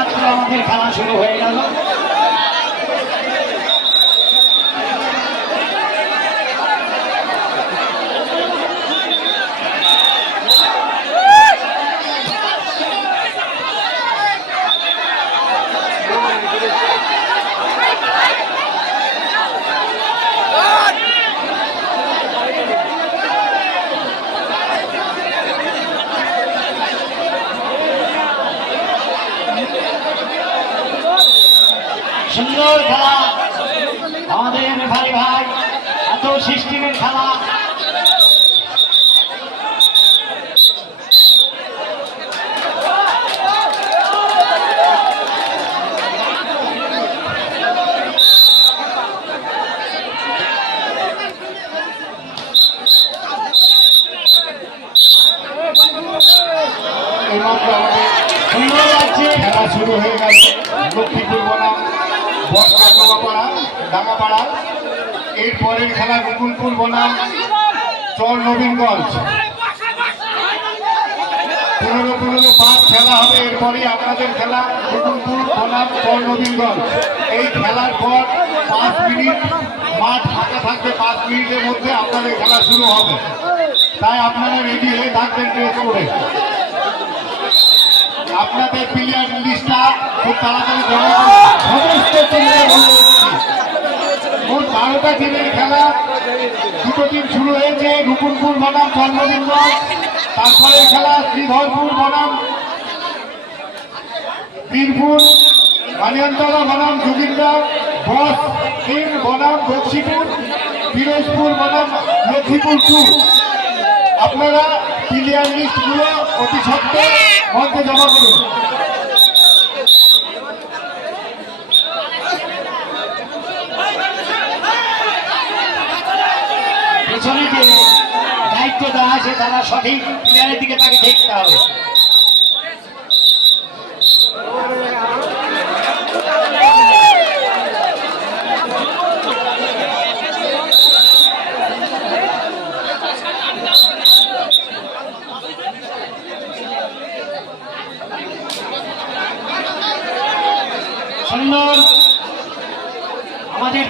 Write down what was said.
মাত্র আমাদের খেলা শুরু হয়ে গেল। সুন্দর খেলা। আমাদের ভাই ভাই, এত সিস্টেমের খেলা। সুন্দর লাগছে। শুরু হয়ে গেছে। লক্ষ্মীপুর বনাম ডাঙ্গাপাড়া এরপরের খেলা গোকুলপুর বনাম, চর নবীনগঞ্জ। পনেরো পনেরো পাঁচ খেলা হবে এরপরে আপনাদের খেলা গোকুলপুর বনাম, চর নবীনগঞ্জ। এই খেলার পর পাঁচ মিনিট মাঠ ফাঁকা থাকবে, পাঁচ মিনিটের মধ্যে আপনাদের খেলা শুরু হবে। তাই আপনারা রেডি হয়ে থাকবেন ড্রেস করে আপনাদের প্লেয়ার লিস্টটা খুব তাড়াতাড়ি জমা করুন। সমস্ত টিমের বলে দিচ্ছি। মোট বারোটা টিমের খেলা। দুটো টিম শুরু হয়েছে রুকুনপুর বনাম জন্মদিনগঞ্জ তারপরে খেলা শ্রীধরপুর বনাম, বীরপুর মানিয়ানতলা বনাম যোগিন্দা বস, তিন বনাম, বক্সিপুর পিরোজপুর বনাম, লক্ষ্মীপুর টু। আপনারা প্লেয়ার লিস্টগুলো অতি সত্ত্বে মঞ্চে জমা করুন। পেছনে যে দায়িত্ব দেওয়া আছে তারা সঠিক প্লেয়ারের দিকে তাকে দেখতে হবে। সুন্দর। আমাদের